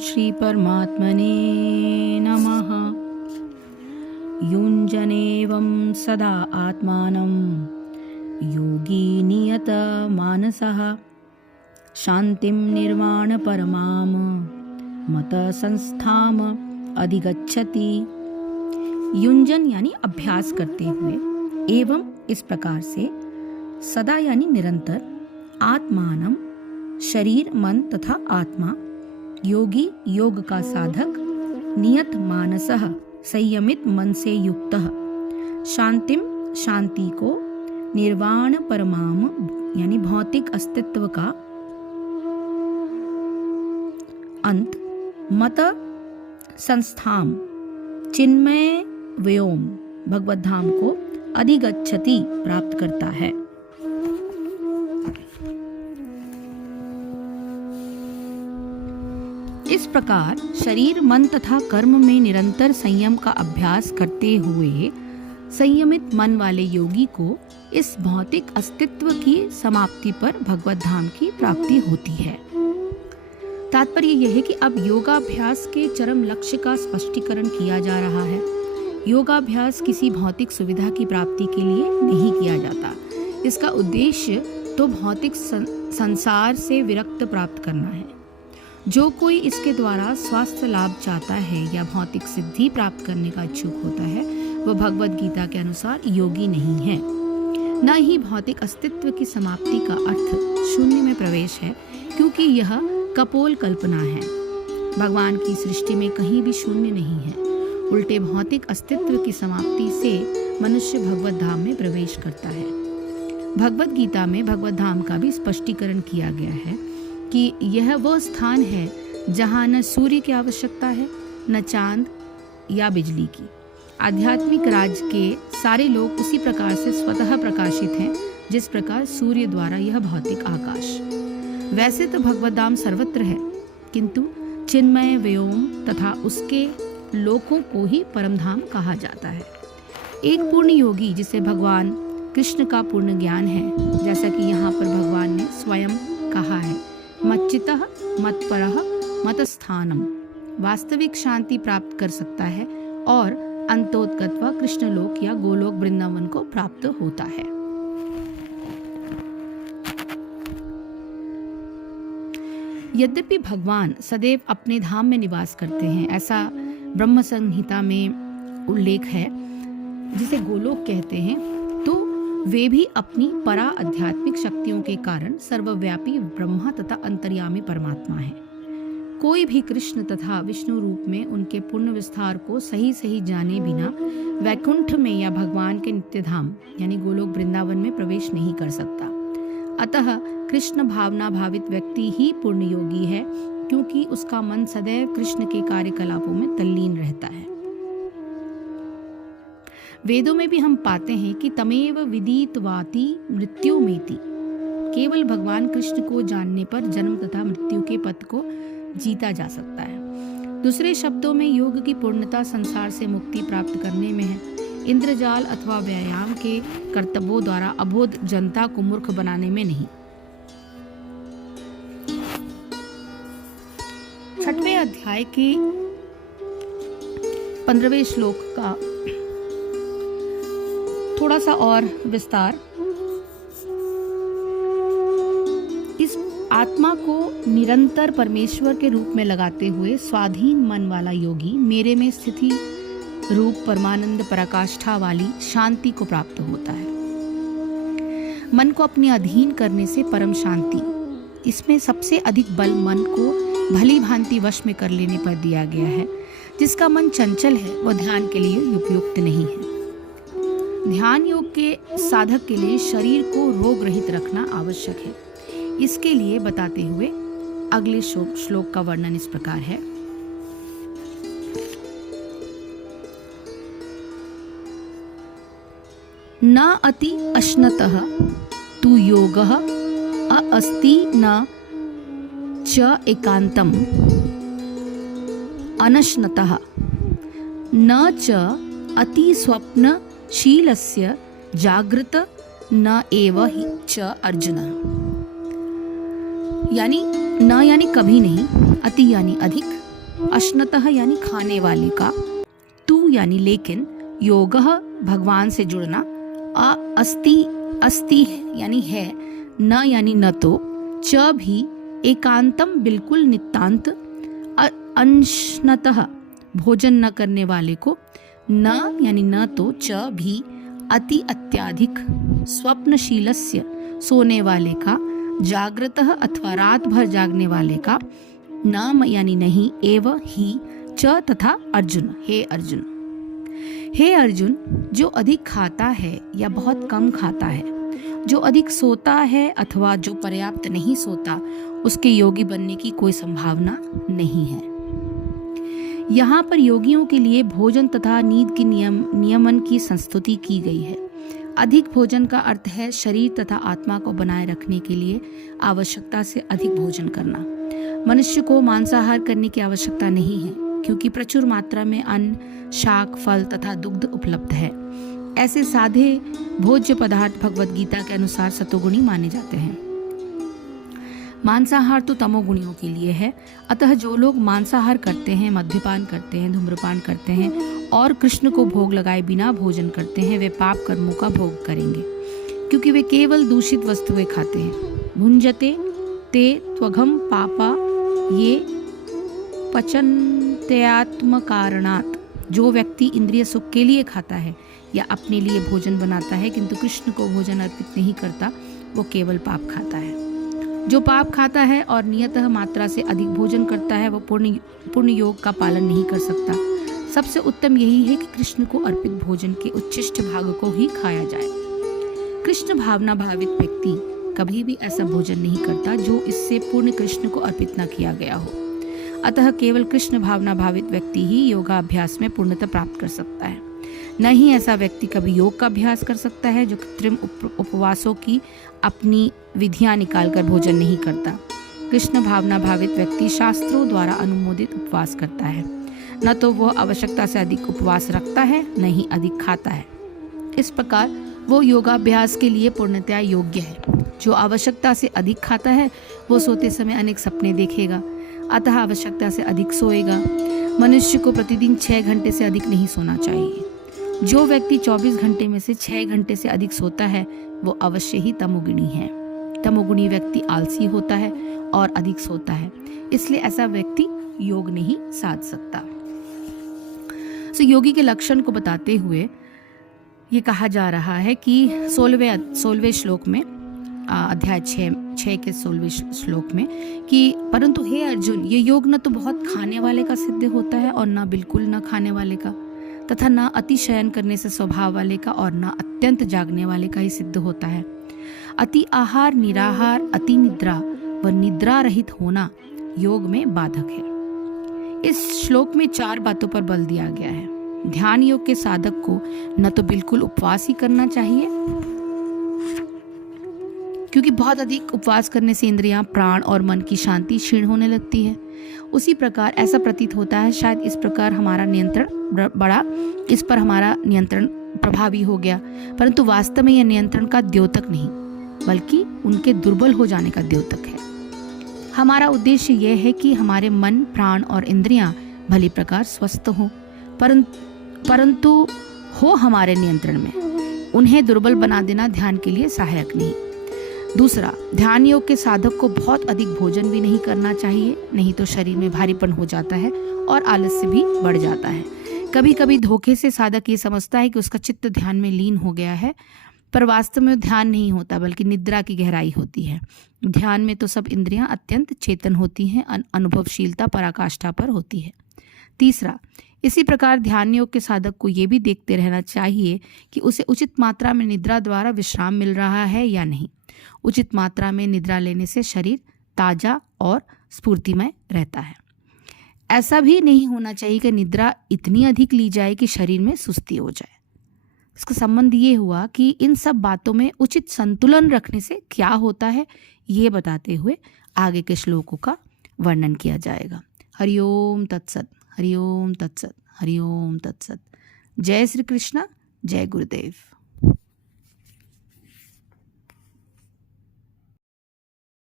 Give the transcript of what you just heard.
श्री परमात्मने नमः। युञ्जनेवं सदा आत्मानं योगी नियतमानसः शान्तिं निर्वाणपरमां मतसंस्थाम् अधिगच्छति। युञ्जन यानी अभ्यास करते हुए, एवं इस प्रकार से, सदा यानी निरंतर, आत्मानं शरीर मन तथा आत्मा, योगी योग का साधक, नियत मानसः संयमित मन से युक्तः, शांतिम शांति को, निर्वाण परमाम यानी भौतिक अस्तित्व का अंत, मत संस्थाम चिन्मय व्योम भगवत धाम को अधिगच्छति प्राप्त करता है। इस प्रकार शरीर मन तथा कर्म में निरंतर संयम का अभ्यास करते हुए संयमित मन वाले योगी को इस भौतिक अस्तित्व की समाप्ति पर भगवत धाम की प्राप्ति होती है। तात्पर्य यह है कि अब योगाभ्यास के चरम लक्ष्य का स्पष्टीकरण किया जा रहा है। योगाभ्यास किसी भौतिक सुविधा की प्राप्ति के लिए नहीं किया जाता। इसका उद्देश्य तो भौतिक संसार से विरक्त प्राप्त करना है। जो कोई इसके द्वारा स्वास्थ्य लाभ चाहता है या भौतिक सिद्धि प्राप्त करने का इच्छुक होता है, वह भगवत गीता के अनुसार योगी नहीं है। न ही भौतिक अस्तित्व की समाप्ति का अर्थ शून्य में प्रवेश है, क्योंकि यह कपोल कल्पना है। भगवान की सृष्टि में कहीं भी शून्य नहीं है। उल्टे भौतिक अस्तित्व की समाप्ति से मनुष्य भगवत धाम में प्रवेश करता है। भगवत गीता में भगवत धाम का भी स्पष्टीकरण किया गया है कि यह वह स्थान है जहाँ न सूर्य की आवश्यकता है, न चांद या बिजली की। आध्यात्मिक राज्य के सारे लोग उसी प्रकार से स्वतः प्रकाशित हैं जिस प्रकार सूर्य द्वारा यह भौतिक आकाश। वैसे तो भगवत धाम सर्वत्र है, किंतु चिन्मय व्योम तथा उसके लोकों को ही परम धाम कहा जाता है। एक पूर्ण योगी जिसे भगवान कृष्ण का पूर्ण ज्ञान है, जैसा कि यहाँ पर भगवान ने स्वयं कहा है, मच्चितः मत्परः मतस्थानम, वास्तविक शांति प्राप्त कर सकता है और अंतोत्गत्वा कृष्णलोक या गोलोक वृंदावन को प्राप्त होता है। यद्यपि भगवान सदैव अपने धाम में निवास करते हैं, ऐसा ब्रह्म संहिता में उल्लेख है, जिसे गोलोक कहते हैं, तो वे भी अपनी परा आध्यात्मिक शक्तियों के कारण सर्वव्यापी ब्रह्मा तथा अंतर्यामी परमात्मा है। कोई भी कृष्ण तथा विष्णु रूप में उनके पूर्ण विस्तार को सही सही जाने बिना वैकुंठ में या भगवान के नित्य धाम यानी गोलोक वृंदावन में प्रवेश नहीं कर सकता। अतः कृष्ण भावना भावित व्यक्ति ही पूर्ण योगी है, क्योंकि उसका मन सदैव कृष्ण के कार्यकलापों में तल्लीन रहता है। वेदों में भी हम पाते हैं कि तमेव विदितवाति मृत्युमेति, केवल भगवान कृष्ण को जानने पर जन्म तथा मृत्यु के पथ को जीता जा सकता है। दूसरे शब्दों में योग की पूर्णता संसार से मुक्ति प्राप्त करने में है, इंद्रजाल अथवा व्यायाम के कर्तव्यों द्वारा अबोध जनता को मूर्ख बनाने में नहीं। 6वें अध्याय के 15वें श्लोक का थोड़ा सा और विस्तार। इस आत्मा को निरंतर परमेश्वर के रूप में लगाते हुए स्वाधीन मन वाला योगी मेरे में स्थिति रूप परमानंद पराकाष्ठा वाली शांति को प्राप्त होता है। मन को अपने अधीन करने से परम शांति, इसमें सबसे अधिक बल मन को भली भांति वश में कर लेने पर दिया गया है। जिसका मन चंचल है वह ध्यान के लिए उपयुक्त नहीं है। ध्यान योग के साधक के लिए शरीर को रोग रहित रखना आवश्यक है। इसके लिए बताते हुए अगले श्लोक का वर्णन इस प्रकार है। न अति अश्नतः तु योगः अस्ति न च एकांतम अनश्नतः न च अति स्वप्नशीलस्य जागृत न एव ही च अर्जुन। यानी न यानी कभी नहीं, अति यानी अधिक, अश्नतः यानी खाने वाले का, तू यानी लेकिन, योगः भगवान से जुड़ना, अस्ति अस्ति यानी है, न यानी न तो, च भी एकांतम बिल्कुल नितांत, अश्नतः भोजन न करने वाले को, न यानी न तो, च भी अति अत्याधिक, स्वप्नशीलस्य सोने वाले का, जागृतः अथवा रात भर जागने वाले का, न यानी नहीं, एव ही, च तथा अर्जुन, हे अर्जुन। हे अर्जुन, जो अधिक खाता है या बहुत कम खाता है, जो अधिक सोता है अथवा जो पर्याप्त नहीं सोता, उसके योगी बनने की कोई संभावना नहीं है। यहाँ पर योगियों के लिए भोजन तथा नींद की नियमन की संस्तुति की गई है। अधिक भोजन का अर्थ है शरीर तथा आत्मा को बनाए रखने के लिए आवश्यकता से अधिक भोजन करना। मनुष्य को मांसाहार करने की आवश्यकता नहीं है, क्योंकि प्रचुर मात्रा में अन्न, शाक, फल तथा दुग्ध उपलब्ध है। ऐसे सादे भोज्य पदार्थ भगवद गीता के अनुसार सतोगुणी माने जाते हैं। मांसाहार तो तमोगुणियों के लिए है। अतः जो लोग मांसाहार करते हैं, मद्यपान करते हैं, धूम्रपान करते हैं और कृष्ण को भोग लगाए बिना भोजन करते हैं, वे पाप कर्मों का भोग करेंगे, क्योंकि वे केवल दूषित वस्तुएं खाते हैं। भुंजते ते त्वघम पापा ये पचन्त्यात्म कारणात्। जो व्यक्ति इंद्रिय सुख के लिए खाता है या अपने लिए भोजन बनाता है किंतु कृष्ण को भोजन अर्पित नहीं करता, वो केवल पाप खाता है। जो पाप खाता है और नियतः मात्रा से अधिक भोजन करता है, वो पूर्ण योग का पालन नहीं कर सकता। सबसे उत्तम यही है कि कृष्ण को अर्पित भोजन के उच्छिष्ट भाग को ही खाया जाए। कृष्ण भावना भावित व्यक्ति कभी भी ऐसा भोजन नहीं करता जो इससे पूर्ण कृष्ण को अर्पित न किया गया हो। अतः केवल कृष्ण भावना भावित व्यक्ति ही योगाभ्यास में पूर्णता प्राप्त कर सकता है। न ही ऐसा व्यक्ति कभी योग का अभ्यास कर सकता है जो कृत्रिम उपवासों की अपनी विधियां निकालकर भोजन नहीं करता। कृष्ण भावना भावित व्यक्ति शास्त्रों द्वारा अनुमोदित उपवास करता है। न तो वह आवश्यकता से अधिक उपवास रखता है, न ही अधिक खाता है। इस प्रकार वो योगाभ्यास के लिए पूर्णतया योग्य है। जो आवश्यकता से अधिक खाता है, वो सोते समय अनेक सपने देखेगा, अतः आवश्यकता से अधिक सोएगा। मनुष्य को प्रतिदिन 6 घंटे से अधिक नहीं सोना चाहिए। जो व्यक्ति 24 घंटे में से 6 घंटे से अधिक सोता है, वो अवश्य ही तमोगुणी है। तमोगुणी व्यक्ति आलसी होता है और अधिक सोता है, इसलिए ऐसा व्यक्ति योग नहीं साध सकता। योगी के लक्षण को बताते हुए ये कहा जा रहा है कि 16वें श्लोक में, अध्याय 6 के 16वें श्लोक में, कि परंतु हे अर्जुन, ये योग न तो बहुत खाने वाले का सिद्ध होता है और न बिल्कुल न खाने वाले का, तथा न अति शयन करने से स्वभाव वाले का और न अत्यंत जागने वाले का ही सिद्ध होता है। अति आहार, निराहार, अति निद्रा व निद्रा रहित होना योग में बाधक है। इस श्लोक में 4 बातों पर बल दिया गया है। ध्यान योग के साधक को न तो बिल्कुल उपवास ही करना चाहिए, क्योंकि बहुत अधिक उपवास करने से इंद्रियां, प्राण और मन की शांति क्षीण होने लगती है। उसी प्रकार ऐसा प्रतीत होता है शायद इस पर हमारा नियंत्रण प्रभावी हो गया, परंतु वास्तव में यह नियंत्रण का द्योतक नहीं, बल्कि उनके दुर्बल हो जाने का द्योतक है। हमारा उद्देश्य यह है कि हमारे मन, प्राण और इंद्रियां भली प्रकार स्वस्थ हों, परंतु हो हमारे नियंत्रण में। उन्हें दुर्बल बना देना ध्यान के लिए सहायक नहीं। दूसरा, ध्यान योग के साधक को बहुत अधिक भोजन भी नहीं करना चाहिए, नहीं तो शरीर में भारीपन हो जाता है और आलस्य भी बढ़ जाता है। कभी कभी धोखे से साधक ये समझता है कि उसका चित्त ध्यान में लीन हो गया है, पर वास्तव में ध्यान नहीं होता, बल्कि निद्रा की गहराई होती है। ध्यान में तो सब इंद्रियां अत्यंत चेतन होती हैं, अनुभवशीलता पराकाष्ठा पर होती है। तीसरा, इसी प्रकार ध्यान योग के साधक को ये भी देखते रहना चाहिए कि उसे उचित मात्रा में निद्रा द्वारा विश्राम मिल रहा है या नहीं। उचित मात्रा में निद्रा लेने से शरीर ताजा और स्फूर्तिमय रहता है। ऐसा भी नहीं होना चाहिए कि निद्रा इतनी अधिक ली जाए कि शरीर में सुस्ती हो जाए। इसका संबंध ये हुआ कि इन सब बातों में उचित संतुलन रखने से क्या होता है, ये बताते हुए आगे के श्लोकों का वर्णन किया जाएगा। हरिओम तत्सत, हरिओम तत्सत, हरिओम तत्सत। जय श्री कृष्ण, जय गुरुदेव।